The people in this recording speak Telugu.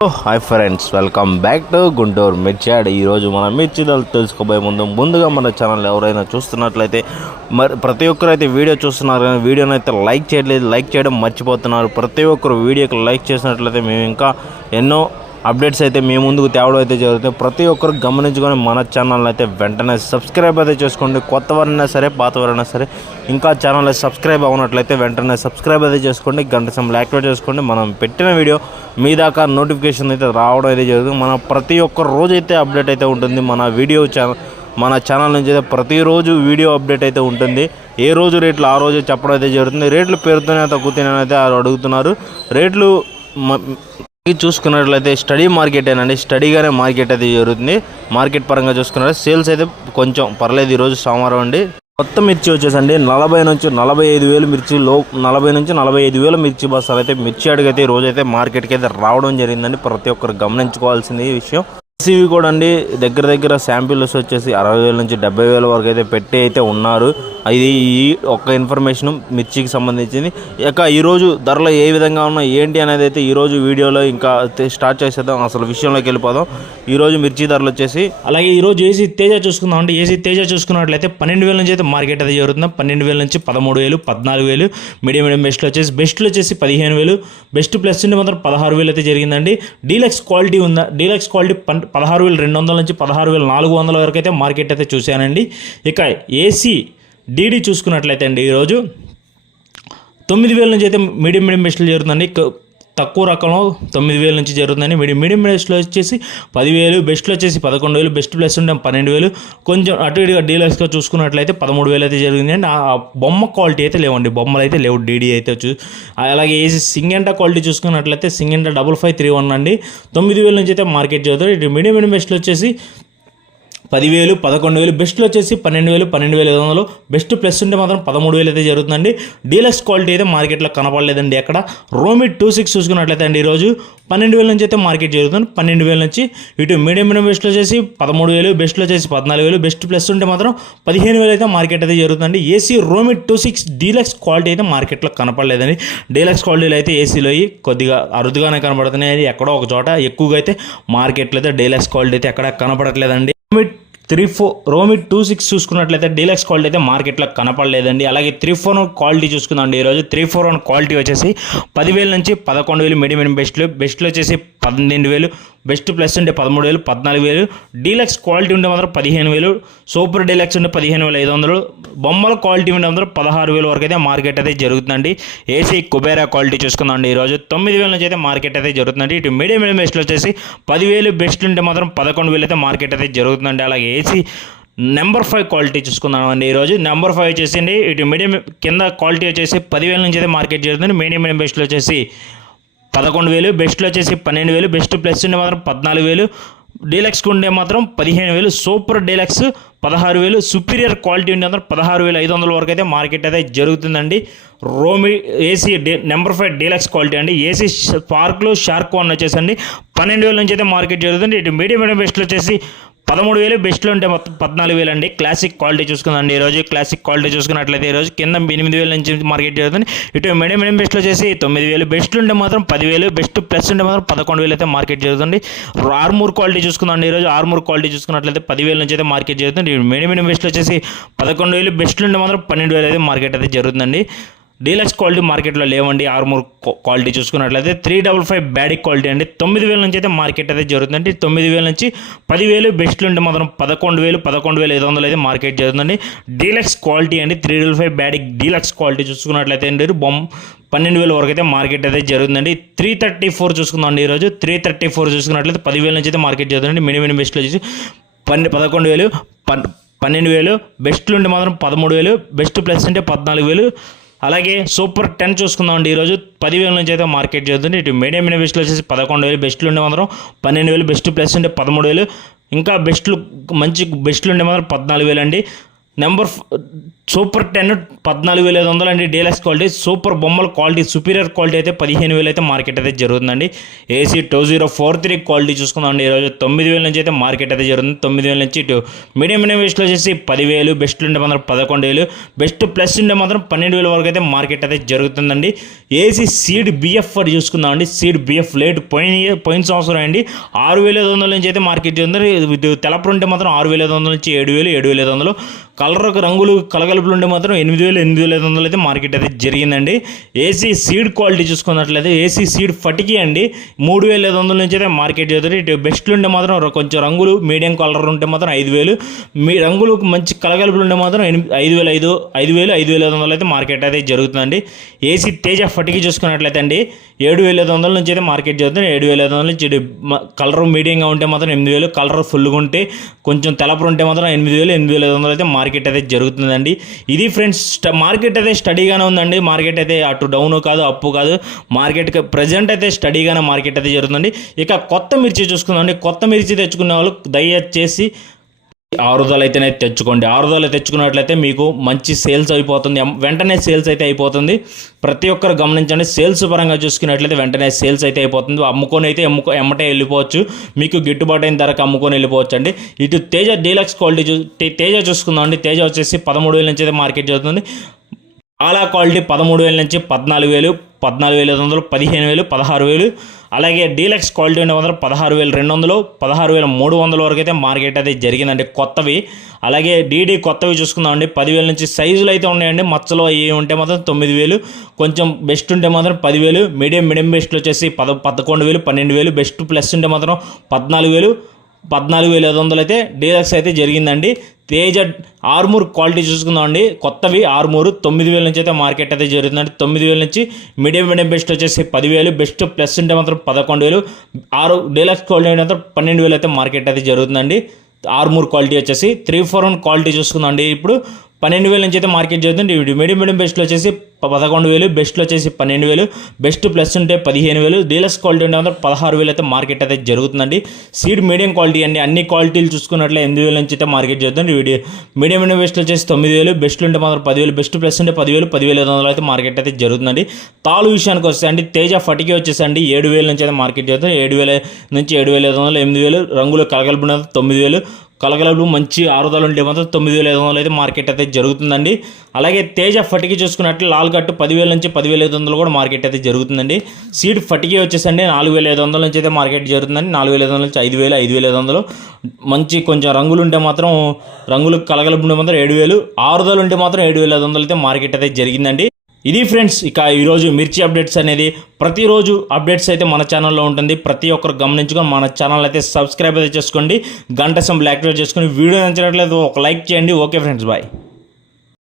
Hi friends welcome back to Guntur మిర్చాడ్ ఈరోజు మన మిర్చి ధరలు తెలుసుకోబోయే ముందు ముందుగా మన ఛానల్ ఎవరైనా చూస్తున్నట్లయితే మరి ప్రతి ఒక్కరు అయితే వీడియో చూస్తున్నారు కానీ వీడియోని అయితే లైక్ చేయట్లేదు లైక్ చేయడం మర్చిపోతున్నారు. ప్రతి ఒక్కరు వీడియోకి లైక్ చేసినట్లయితే మేము ఇంకా ఎన్నో అప్డేట్స్ అయితే మీ ముందుకు తేవడం అయితే జరుగుతుంది. ప్రతి ఒక్కరు గమనించుకొని మన ఛానల్ అయితే వెంటనే సబ్స్క్రైబ్ అయితే చేసుకోండి. కొత్త వారైనా సరే పాత వారైనా సరే ఇంకా ఛానల్ సబ్స్క్రైబ్ అవ్వనట్లయితే వెంటనే సబ్స్క్రైబ్ అయితే చేసుకోండి. గంట సమయంలో యాక్టివేట్ చేసుకోండి. మనం పెట్టిన వీడియో మీ దాకా నోటిఫికేషన్ అయితే రావడం అయితే జరుగుతుంది. మన ప్రతి ఒక్క రోజు అయితే అప్డేట్ అయితే ఉంటుంది. మన వీడియో ఛానల్ మన ఛానల్ నుంచి అయితే ప్రతిరోజు వీడియో అప్డేట్ అయితే ఉంటుంది. ఏ రోజు రేట్లు ఆ రోజు చెప్పడం అయితే జరుగుతుంది. రేట్లు పేరుతోనే తగ్గుతున్నాయి అయితే అడుగుతున్నారు. రేట్లు మ- చూసుకున్నట్లయితే స్టడీ మార్కెట్ అండి స్టడీగానే మార్కెట్ అయితే జరుగుతుంది. మార్కెట్ పరంగా చూసుకున్నట్లయితే సేల్స్ అయితే కొంచెం పర్లేదు ఈరోజు సోమవారం అండి. మొత్తం మిర్చి వచ్చేసండి. నలభై నుంచి నలభై ఐదు వేలు మిర్చి లో నలభై నుంచి నలభై ఐదు వేల మిర్చి బస్తాలు అయితే మిర్చి అడుగైతే ఈ రోజు అయితే మార్కెట్కి అయితే రావడం జరిగిందండి. ప్రతి ఒక్కరు గమనించుకోవాల్సింది ఈ విషయం. సివి కూడా అండి. దగ్గర దగ్గర శాంపిల్స్ వచ్చేసి అరవై వేల నుంచి డెబ్బై వేల వరకు అయితే పెట్టి అయితే ఉన్నారు. ఇది ఈ ఒక్క ఇన్ఫర్మేషన్ మిర్చికి సంబంధించింది. ఇక ఈరోజు ధరలు ఏ విధంగా ఉన్నాయి ఏంటి అనేది అయితే ఈరోజు వీడియోలో ఇంకా స్టార్ట్ చేసేద్దాం. అసలు విషయంలోకి వెళ్ళిపోదాం. ఈరోజు మిర్చి ధరలు వచ్చేసి అలాగే ఈ రోజు ఏసీ తేజ చూసుకుందాం అంటే ఏసీ తేజ చూసుకున్నట్లయితే పన్నెండు వేల నుంచి అయితే మార్కెట్ అది జరుగుతుంది. పన్నెండు వేల నుంచి పదమూడు వేలు పద్నాలుగు వేలు. మీడియం మీడియం బెస్ట్లో వచ్చేసి బెస్ట్లో వచ్చేసి పదిహేను వేలు. బెస్ట్ ప్లస్ నుండి మాత్రం పదహారు వేలు అయితే జరిగిందండి. డీలక్స్ క్వాలిటీ ఉందా? డీలక్స్ క్వాలిటీ పన్ పదహారు వేలు రెండు వందల నుంచి పదహారు వేలు నాలుగు వందల వరకు అయితే మార్కెట్ అయితే చూశానండి. ఇక ఏసీ డీడీ చూసుకున్నట్లయితే అండి ఈరోజు తొమ్మిది వేల నుంచి అయితే మీడియం మీడియం బెస్ట్లు జరుగుతుందండి తక్కువ రకంలో తొమ్మిది వేల నుంచి జరుగుతుందని మీడియం మీడియం బెస్ట్లో వచ్చేసి పదివేలు బెస్ట్లో వచ్చేసి పదకొండు వేలు బెస్ట్ ప్లస్ ఉంటే పన్నెండు వేలు. కొంచెం అటు ఇటుగా డీలర్స్గా చూసుకున్నట్లయితే పదమూడు వేలు అయితే జరిగిందండి ఆ బొమ్మ క్వాలిటీ అయితే లేవండి. బొమ్మలు అయితే లేవు. డీడీ అయితే చూ అలాగే ఏసీ సింగెంటా క్వాలిటీ చూసుకున్నట్లయితే Syngenta double five three one అండి. తొమ్మిది వేల నుంచి అయితే మార్కెట్ చదువుతారు ఇటు మీడియం మీడియం బెస్ట్లో వచ్చేసి పదివేలు పదకొండు వేలు బెస్ట్లో వచ్చేసి పన్నెండు వేలు పన్నెండు వేల ఐదు వందలు. బెస్ట్ ప్లస్ ఉంటే మాత్రం పదమూడు వేలు అయితే జరుగుతుందండి. డీలక్స్ క్వాలిటీ అయితే మార్కెట్లో కనపడలేదండి ఎక్కడ. రోమి టూ సిక్స్ చూసుకున్నట్లయితే అండి ఈరోజు పన్నెండు వేల నుంచి అయితే మార్కెట్ జరుగుతుంది. పన్నెండు వేల నుంచి ఇటు మీడియం మీడియం బెస్ట్లో వచ్చేసి పదమూడు వేలు బెస్ట్లో వచ్చేసి పద్నాలుగు వేలు బెస్ట్ ప్లస్ ఉంటే మాత్రం పదిహేను వేలు అయితే మార్కెట్ అయితే జరుగుతుందండి. ఏసీ రోమి టూ సిక్స్ డీలక్స్ క్వాలిటీ అయితే మార్కెట్లో కనపడలేదండి. డీలక్స్ క్వాలిటీలు అయితే ఏసీలో కొద్దిగా అరుదుగానే కనబడుతున్నాయి ఎక్కడో ఒక చోట ఎక్కువగా అయితే మార్కెట్లో అయితే డీలక్స్ క్వాలిటీ అయితే ఎక్కడ కనపడట్లేదండి. రోమిట్ త్రీ ఫోర్ రోమిట్ టూ సిక్స్ చూసుకున్నట్లయితే డీలక్స్ క్వాలిటీ అయితే మార్కెట్లో కనపడలేదండి. అలాగే త్రీ ఫోర్ వన్ క్వాలిటీ చూసుకుందాం అండి ఈరోజు త్రీ ఫోర్ వన్ క్వాలిటీ వచ్చేసి పదివేల నుంచి పదకొండు వేలు మీడియం మీడియం బెస్ట్లు. బెస్ట్లో వచ్చేసి పన్నెండు వేలు బెస్ట్ ప్లస్ ఉంటే పదమూడు వేలు పద్నాలుగు వేలు డీలక్స్ క్వాలిటీ ఉంటే మాత్రం పదిహేను వేలు సూపర్ డీలక్స్ ఉంటే పదిహేను వేల ఐదు వందలు బొమ్మల క్వాలిటీ ఉంటే మాత్రం పదహారు వేల వరకు అయితే మార్కెట్ అయితే జరుగుతుందండి. ఏసీ కుబేరా క్వాలిటీ చూసుకుందామండి. ఈరోజు తొమ్మిది వేల నుంచి అయితే మార్కెట్ అయితే జరుగుతుందండి. ఇటు మీడియం మీడియం బెస్ట్లో వచ్చేసి పదివేలు బెస్ట్ ఉంటే మాత్రం పదకొండు వేలు అయితే మార్కెట్ అయితే జరుగుతుందండి. అలాగే ఏసీ నెంబర్ ఫైవ్ క్వాలిటీ చూసుకుందాం అండి ఈరోజు నెంబర్ ఫైవ్ వచ్చేసి ఇటు మీడియం కింద క్వాలిటీ వచ్చేసి పదివేల నుంచి అయితే మార్కెట్ జరుగుతుంది మీడియం మీడియం బెస్ట్లో వచ్చేసి పదకొండు వేలు బెస్ట్లో వచ్చేసి పన్నెండు వేలు బెస్ట్ ప్లస్ ఉండే మాత్రం పద్నాలుగు వేలు. డీలక్స్కి ఉండే మాత్రం పదిహేను వేలు సూపర్ డీలక్స్ పదహారు వేలు సుపీరియర్ క్వాలిటీ ఉండే మాత్రం పదహారు వేలు ఐదు వందల వరకు అయితే మార్కెట్ అయితే జరుగుతుందండి. రోమి AC day number five deluxe quality అండి. ఏసీ పార్క్లో షార్క్ వన్ వచ్చేసండి. పన్నెండు వేల నుంచి అయితే మార్కెట్ జరుగుతుంది. ఇటు మీడియం మీడియం బెస్ట్లో వచ్చేసి పదమూడు వేలు బెస్ట్లో ఉంటే మొత్తం పద్నాలుగు వేలు అండి క్లాసిక్ క్వాలిటీ చూసుకుందండి ఈరోజు క్లాసిక్ క్వాలిటీ చూసుకున్నట్లయితే ఈ రోజు కింద ఎనిమిది వేల నుంచి మార్కెట్ జరుగుతుంది ఇటు మీడియం మీడియం బెస్ట్లో చేసి తొమ్మిది వేలు బెస్ట్లు ఉంటే మాత్రం పదివేలు బెస్ట్ ప్లస్ ఉంటే మాత్రం పదకొండు వేలు అయితే మార్కెట్ జరుగుతుంది ఆర్మూర్ క్వాలిటీ చూసుకుందండి ఈరోజు ఆర్మూర్ క్వాలిటీ చూసుకున్నట్లయితే పదివేల నుంచి అయితే మార్కెట్ జరుగుతుంది మీడియం మీడియం బెస్ట్లో వచ్చేసి పదకొండు వేలు బెస్ట్ ఉంటే మాత్రం పన్నెండు వేలు అయితే మార్కెట్ అయితే జరుగుతుందండి. డీలక్స్ క్వాలిటీ మార్కెట్లో లేవండి. ఆర్మూర్ క్వాలిటీ చూసుకున్నట్లయితే త్రీ డబల్ ఫైవ్ బ్యాడిక్ క్వాలిటీ అండి. తొమ్మిది వేల నుంచి అయితే మార్కెట్ అయితే జరుగుతుందండి. తొమ్మిది వేల నుంచి పదివేలు బెస్ట్లు ఉంటే మాత్రం పదకొండు వేలు పదకొండు వేల ఐదు వందలు అయితే మార్కెట్ జరుగుతుందండి. డీలక్స్ క్వాలిటీ అండి. త్రీ డబల్ ఫైవ్ బ్యాడిక్ డీలక్స్ క్వాలిటీ చూసుకున్నట్లయితే అండి. బొమ్మ పన్నెండు వేల వరకు అయితే మార్కెట్ అయితే జరుగుతుందండి. త్రీ థర్టీ ఫోర్ చూసుకుందాం ఈరోజు. త్రీ థర్టీ ఫోర్ చూసుకున్నట్లయితే పదివేల నుంచి అయితే మార్కెట్ జరుగుతుందండి. మినిమం బెస్ట్లు బెస్ట్లో వచ్చేసి పన్నె పదకొండు వేలు పన్నెండు వేలు బెస్ట్లు ఉంటే మాత్రం పదమూడు వేలు బెస్ట్ ప్లస్ అంటే పద్నాలుగు వేలు అలాగే సూపర్ టెన్ చూసుకుందామండి. ఈరోజు పదివేల నుంచి అయితే మార్కెట్ చేస్తుంది. ఇటు మీడియం మీడియం బెస్ట్లు వచ్చేసి పదకొండు వేలు బెస్ట్లు ఉండే మాత్రం పన్నెండు వేలు బెస్ట్ ప్లస్ ఉంటే పదమూడు వేలు. ఇంకా బెస్ట్లు మంచి బెస్ట్లు ఉండే మాత్రం పద్నాలుగు వేలు అండి నెంబర్ సూపర్ టెన్ పద్నాలుగు వేల ఐదు వందలు అండి. Deluxe quality. సూపర్ బొమ్మల క్వాలిటీ సుపీరియర్ క్వాలిటీ అయితే పదిహేను వేలు అయితే మార్కెట్ అయితే జరుగుతుందండి. AC two zero four three quality చూసుకుందామండి ఈరోజు తొమ్మిది వేల నుంచి అయితే మార్కెట్ అయితే జరుగుతుంది. తొమ్మిది వేల నుంచి ఇటు మీడియం మీడియం వేస్ట్లో వచ్చేసి పదివేలు బెస్ట్ ఉంటే మాత్రం పదకొండు వేలు బెస్ట్ ప్లస్ ఉండే మాత్రం పన్నెండు వేల వరకు అయితే మార్కెట్ అయితే జరుగుతుందండి. ఏసీ సీడ్ బిఎఫ్ అని చూసుకుందాం అండి. సీడ్ బిఎఫ్ లేట్ పోయిన పోయిన సంవత్సరం అండి. ఆరు వేల ఐదు వందల నుంచి అయితే మార్కెట్ జరుగుతుంది. తెలపరు ఉంటే మాత్రం ఆరు వేల ఐదు వందల నుంచి ఏడు వేలు ఏడు వేల ఐదు వందలు. కలర్ రంగులు కలగలుపులు ఉంటే మాత్రం ఎనిమిది వేలు ఎనిమిది వేల ఐదు వందలు అయితే మార్కెట్ అయితే జరిగిందండి. ఏసీ సీడ్ క్వాలిటీ చూసుకున్నట్లయితే ఏసీ సీడ్ ఫటికి అండి. మూడు వేల ఐదు వందల నుంచి అయితే మార్కెట్ జరుగుతుంది ఇటు బెస్ట్లు ఉంటే మాత్రం కొంచెం రంగులు మీడియం కలర్ ఉంటే మాత్రం ఐదు వేలు. మీ రంగులు మంచి కలగలుపులు ఉంటే మాత్రం ఎనిమిది ఐదు వేల ఐదు ఐదు వేలు ఐదు వేల ఐదు వందలు అయితే మార్కెట్ అయితే జరుగుతుందండి. ఏసీ తేజ ఫటికి చూసుకున్నట్లయితే అండి ఏడు వేల ఐదు వందల నుంచి అయితే మార్కెట్ జరుగుతుంది ఏడు వేల ఐదు వందల నుంచి కలర్ మీడియంగా ఉంటే మాత్రం ఎనిమిది వేలు కలర్ ఫుల్గా ఉంటే కొంచెం తెలపరు ఉంటే మాత్రం ఎనిమిది వేలు ఎనిమిది వేల ఐదు వందలు అయితే మార్కెట్ మార్కెట్ అయితే జరుగుతుందండి. ఇది ఫ్రెండ్స్ స్ట- మార్కెట్ అయితే స్టడీగానే ఉందండి. మార్కెట్ అయితే అటు డౌన్ కాదు అప్పు కాదు. మార్కెట్ ప్రజెంట్ అయితే స్టడీగానే మార్కెట్ అయితే జరుగుతుంది ఇక కొత్త మిర్చి చూసుకుందామండి. కొత్త మిర్చి తెచ్చుకునే వాళ్ళు దయచేసి ఆరుదల అయితేనే తెచ్చుకోండి. ఆరుదల తెచ్చుకున్నట్లయితే మీకు మంచి సేల్స్ అయిపోతుంది. వెంటనే సేల్స్ అయితే అయిపోతుంది. ప్రతి ఒక్కరు గమనించండి. సేల్స్ పరంగా చూసుకున్నట్లయితే వెంటనే సేల్స్ అయితే అయిపోతుంది. అమ్ముకొని అయితే అమ్ముకో ఎమ్మటే వెళ్ళిపోవచ్చు. మీకు గిట్టుబాటు అయిన ధరకు అమ్ముకొని వెళ్ళిపోవచ్చు అండి ఇటు తేజ డీలక్స్ క్వాలిటీ చూ తేజ చూసుకుందాం అండి తేజ వచ్చేసి పదమూడు వేల నుంచి అయితే మార్కెట్ జరుగుతుంది. అలా క్వాలిటీ పదమూడు వేల నుంచి పద్నాలుగు వేలు పద్నాలుగు వేల ఐదు వందలు పదిహేను వేలు పదహారు వేలు. అలాగే డీలక్స్ క్వాలిటీ ఉండే మాత్రం పదహారు వేల రెండు వందలు పదహారు వేల మూడు వందల వరకు అయితే మార్కెట్ అయితే జరిగిందండి కొత్తవి. అలాగే డీడీ కొత్తవి చూసుకుందామండి పదివేల నుంచి సైజులు అయితే ఉన్నాయండి. మచ్చలు అవి ఉంటే మాత్రం తొమ్మిది వేలు కొంచెం బెస్ట్ ఉంటే మాత్రం పదివేలు మీడియం మీడియం బెస్ట్లు వచ్చేసి పద పదకొండు వేలు పన్నెండు వేలు బెస్ట్ ప్లస్ ఉంటే మాత్రం పద్నాలుగు వేలు పద్నాలుగు వేల ఐదు వందలు అయితే డీలక్స్ అయితే జరిగిందండి. తేజ ఆర్మూర్ క్వాలిటీ చూసుకుందామండి. కొత్తవి ఆర్మూర్ తొమ్మిది వేల నుంచి అయితే మార్కెట్ అయితే జరుగుతుందండి. తొమ్మిది వేల నుంచి మీడియం మీడియం బెస్ట్ వచ్చేసి పదివేలు. బెస్ట్ ప్లస్ ఉంటే మాత్రం పదకొండు వేలు. ఆరు డీలక్స్ క్వాలిటీ మాత్రం పన్నెండు వేలు అయితే మార్కెట్ అయితే జరుగుతుందండి. ఆర్మూర్ క్వాలిటీ వచ్చేసి త్రీ ఫోర్ వన్ క్వాలిటీ చూసుకుందండి ఇప్పుడు పన్నెండు వేల నుంచి అయితే మార్కెట్ జరుగుతుంది మీడియం మీడియం బెస్ట్లో వచ్చేసి పదకొండు వేలు బెస్ట్లో వచ్చేసి పన్నెండు వేలు బెస్ట్ ప్లస్ ఉంటే పదిహేను వేలు డీలర్స్ క్వాలిటీ ఉంటే పదహారు వేలు అయితే మార్కెట్ అయితే జరుగుతుందండి. సీడ్ మీడియం క్వాలిటీ అండి. అన్ని క్వాలిటీలు చూసుకున్నట్లే ఎనిమిది వేల నుంచి అయితే మార్కెట్ జరుగుతుంది వీడియో మీడియం మీడియం బెస్ట్లో వచ్చేసి తొమ్మిది వేలు బెస్ట్ ఉంటే మాత్రం పదివేలు బెస్ట్ ప్లస్ ఉంటే పదివేలు పదివేల ఐదు వందలు అయితే మార్కెట్ అయితే జరుగుతుందండి. తాలు విషయానికి వస్తే అండి తేజ ఫటికి వచ్చేసండి. ఏడు వేల నుంచి అయితే మార్కెట్ జరుగుతుంది ఏడు వేల నుంచి ఏడు వేల ఐదు వందలు ఎనిమిది వేలు రంగులు కలగలుపున తొమ్మిది వేలు కలగలలు మంచి ఆరుదలు ఉండే మాత్రం తొమ్మిది వేల ఐదు వందలు అయితే మార్కెట్ అయితే జరుగుతుందండి. అలాగే తేజ ఫటికి చూసుకున్నట్లు లాల్ గట్టు పదివేల నుంచి పదివేల ఐదు వందలు కూడా మార్కెట్ అయితే జరుగుతుందండి. సీడ్ ఫటికి వచ్చేసండి నాలుగు వేల ఐదు వందల నుంచి అయితే మార్కెట్ జరుగుతుందండి. నాలుగు వేల ఐదు వందల నుంచి ఐదు వేలు ఐదు వేల ఐదు వందలు. మంచి కొంచెం రంగులు ఉంటే మాత్రం రంగులు కలగలుపు ఉంటే మాత్రం ఏడు వేలు ఆరుదలు ఉంటే మాత్రం ఏడు వేల ఐదు వందలు అయితే మార్కెట్ అయితే జరిగిందండి. ఇది ఫ్రెండ్స్ ఇక ఈరోజు మిర్చి అప్డేట్స్ అనేది ప్రతిరోజు అప్డేట్స్ అయితే మన ఛానల్లో ఉంటుంది. ప్రతి ఒక్కరు గమనించుకొని మన ఛానల్ అయితే సబ్స్క్రైబ్ అయితే చేసుకోండి. గంట సం యాక్టివేట్ చేసుకొని వీడియో నచ్చినట్లయితే ఒక లైక్ చేయండి. Okay friends bye.